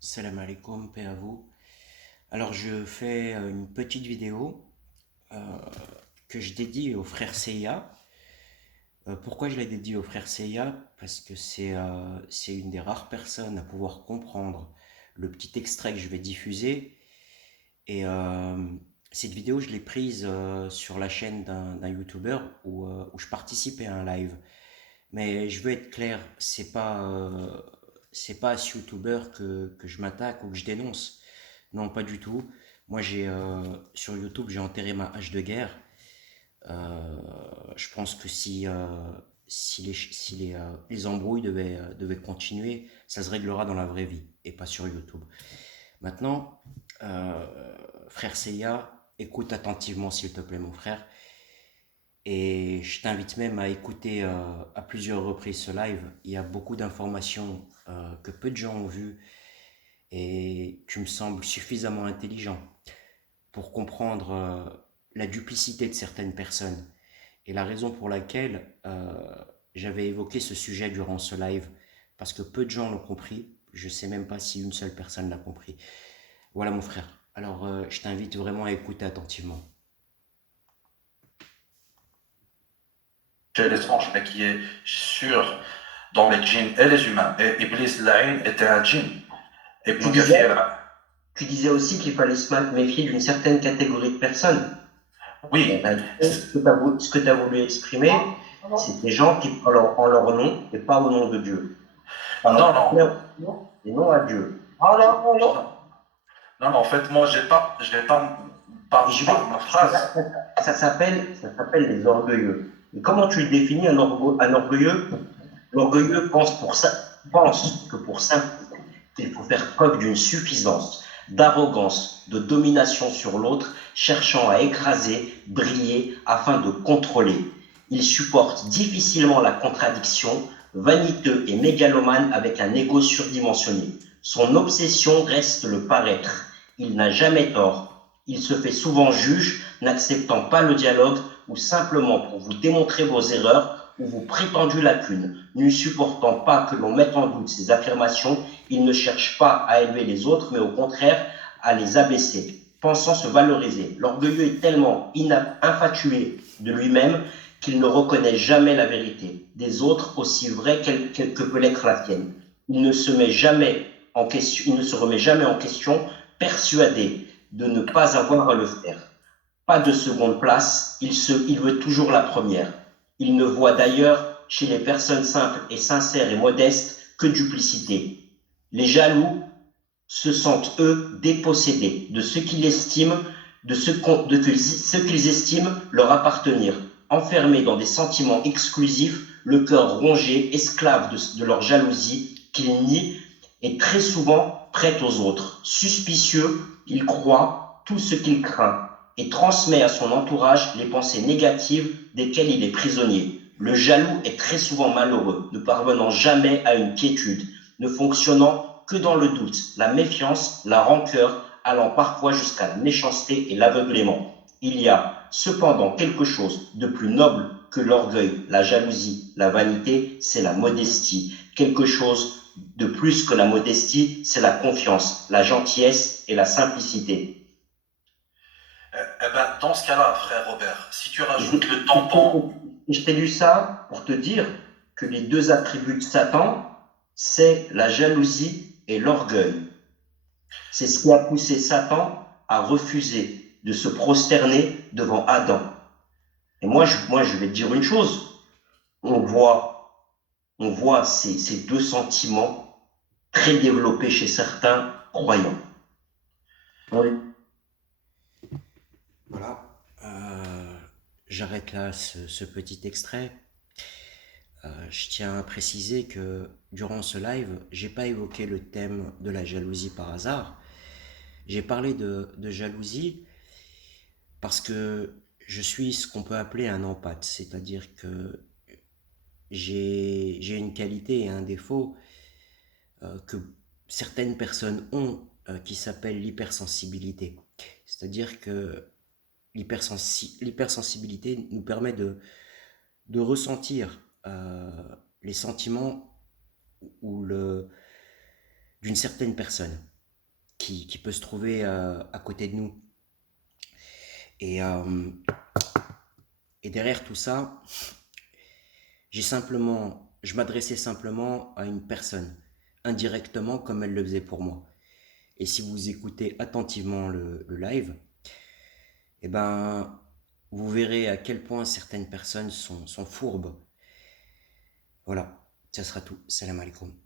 Salam alaikum, paix à vous. Alors je fais une petite vidéo euh, que je dédie au frère Seiya. Pourquoi je la dédie au frère Seiya? Parce que c'est une des rares personnes à pouvoir comprendre le petit extrait que je vais diffuser. Et cette vidéo, je l'ai prise sur la chaîne d'un YouTuber où je participais à un live. Mais je veux être clair, c'est pas à ce YouTuber que je m'attaque ou que je dénonce. Non, pas du tout. Moi, sur YouTube, j'ai enterré ma hache de guerre. Euh, je pense que si les embrouilles devaient continuer, ça se réglera dans la vraie vie et pas sur YouTube. Maintenant, frère Seiya, écoute attentivement s'il te plaît, mon frère. Et je t'invite même à écouter à plusieurs reprises ce live. Il y a beaucoup d'informations que peu de gens ont vues et tu me sembles suffisamment intelligent pour comprendre la duplicité de certaines personnes et la raison pour laquelle j'avais évoqué ce sujet durant ce live, parce que peu de gens l'ont compris, je ne sais même pas si une seule personne l'a compris. Voilà mon frère, alors je t'invite vraiment à écouter attentivement. Chez l'étrange, mais qui est sûr dans les djinns et les humains. Et Iblis Laïn était un djinn. Tu Ibn disais, Kathir, tu disais aussi qu'il fallait se méfier d'une certaine catégorie de personnes. En oui, réalité, ce que tu as voulu exprimer, c'est des gens qui parlent en leur nom et pas au nom de Dieu. non, Parlent non, et non à Dieu. non, non, en fait, moi, j'ai pas, Et par ma phrase. ça s'appelle les orgueilleux. Et comment tu le définis, un orgueilleux? L'orgueilleux pense que pour ça, qu'il faut faire preuve d'une suffisance, d'arrogance, de domination sur l'autre, cherchant à écraser, briller afin de contrôler. Il supporte difficilement la contradiction, vaniteux et mégalomane avec un ego surdimensionné. Son obsession reste le paraître. Il n'a jamais tort. Il se fait souvent juge, n'acceptant pas le dialogue ou simplement pour vous démontrer vos erreurs ou vos prétendues lacunes. Ne supportant pas que l'on mette en doute ses affirmations, il ne cherche pas à élever les autres, mais au contraire à les abaisser, pensant se valoriser. L'orgueilleux est tellement infatué de lui-même qu'il ne reconnaît jamais la vérité des autres, aussi vraie que peut l'être la sienne. Il ne se met jamais en question, il ne se remet jamais en question, persuadé de ne pas avoir à le faire. Pas de seconde place, il veut toujours la première. Il ne voit d'ailleurs chez les personnes simples et sincères et modestes que duplicité. Les jaloux se sentent, eux, dépossédés de ce qu'ils estiment, ce qu'ils estiment leur appartenir, enfermés dans des sentiments exclusifs, le cœur rongé, esclaves de leur jalousie qu'ils nient et très souvent prêtent aux autres. Suspicieux, il croit tout ce qu'il craint et transmet à son entourage les pensées négatives desquelles il est prisonnier. Le jaloux est très souvent malheureux, ne parvenant jamais à une quiétude, ne fonctionnant que dans le doute, la méfiance, la rancœur, allant parfois jusqu'à la méchanceté et l'aveuglement. Il y a cependant quelque chose de plus noble que l'orgueil, la jalousie, la vanité, c'est la modestie. Quelque chose de plus que la modestie, c'est la confiance, la gentillesse et la simplicité. Eh ben, dans ce cas-là, frère Robert, si tu Et rajoutes le tampon, je t'ai lu ça pour te dire que les deux attributs de Satan, c'est la jalousie et l'orgueil. C'est ce qui a poussé Satan à refuser de se prosterner devant Adam. Et moi, je vais te dire une chose. On voit, on voit ces deux sentiments très développés chez certains croyants. Voilà, j'arrête là ce petit extrait. Je tiens à préciser que durant ce live, j'ai pas évoqué le thème de la jalousie par hasard. J'ai parlé de jalousie parce que je suis ce qu'on peut appeler un empathe, c'est-à-dire que j'ai une qualité et un défaut que certaines personnes ont qui s'appelle l'hypersensibilité. C'est-à-dire que l'hypersensibilité nous permet de ressentir les sentiments ou d'une certaine personne qui peut se trouver à côté de nous. Et, euh, et derrière tout ça, je m'adressais simplement à une personne, indirectement comme elle le faisait pour moi. Et si vous écoutez attentivement le live, eh ben, vous verrez à quel point certaines personnes sont fourbes. Voilà, ça sera tout. Salam alaikum.